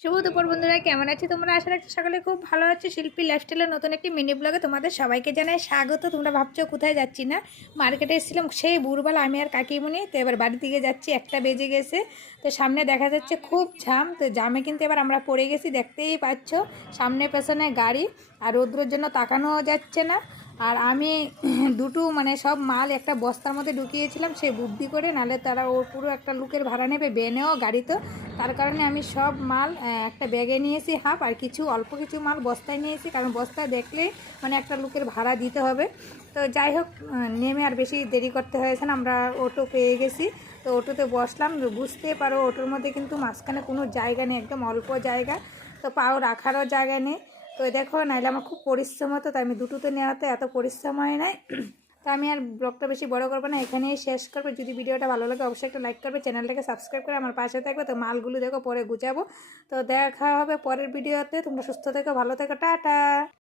শুভ দুপুর বন্ধুরা, কেমন আছো তোমরা? আশা রাখছি সকালে খুব ভালো আছে। শিল্পী লাইফস্টাইলের নতুন একটি মিনি ব্লগে তোমাদের সবাইকে জানাই স্বাগত। তোমরা ভাবছো কোথায় যাচ্ছি না, মার্কেটে এসেছিলাম সেই ভোরবেলা আমি আর কাকিমুনি। তো এবার বাড়ির দিকে যাচ্ছি, 1টা বেজে গেছে। তো সামনে দেখা যাচ্ছে খুব জ্যাম। তো জ্যামে কিন্তু এবার আমরা পড়ে গেছি, দেখতেই পাচ্ছ সামনে পেছনে গাড়ি। আর রৌদ্রের জন্য তাকানোও যাচ্ছে না। আর আমি দুটো সব মাল একটা বস্তার মধ্যে ঢুকিয়েছিলাম, সে বুদ্ধি করে, নাহলে তারা ওর পুরো একটা লোকের ভাড়া নেবে বেনেও গাড়িতে। তার কারণে আমি সব মাল একটা ব্যাগে নিয়েছি হাফ, আর কিছু অল্প কিছু মাল বস্তায় নিয়েছি, কারণ বস্তায় দেখলে একটা লোকের ভাড়া দিতে হবে। তো যাই হোক, নেমে আর বেশি দেরি করতে হয়েছে না, আমরা অটো পেয়ে গেছি। তো অটোতে বসলাম। বুঝতে পারো ওটোর মধ্যে কিন্তু মাঝখানে কোনো জায়গা নেই, একদম অল্প জায়গা। তো পাও রাখারও জায়গা নেই। তো দেখো, নাহলে আমার খুব পরিশ্রম হতো, তাই আমি দুটোতে নেওয়াতে এত পরিশ্রম হয় নাই। তো আমি আর ব্লগটা বেশি বড় করবো না, এখানেই শেষ করবো। যদি ভিডিওটা ভালো লাগে অবশ্যই একটা লাইক করবে, চ্যানেলটাকে সাবস্ক্রাইব করে আমার পাশে থাকবে। তো মালগুলো দেখো পরে গুছাবো। তো দেখা হবে পরের ভিডিওতে। তোমরা সুস্থ থেকো, ভালো থেকো, টাটা।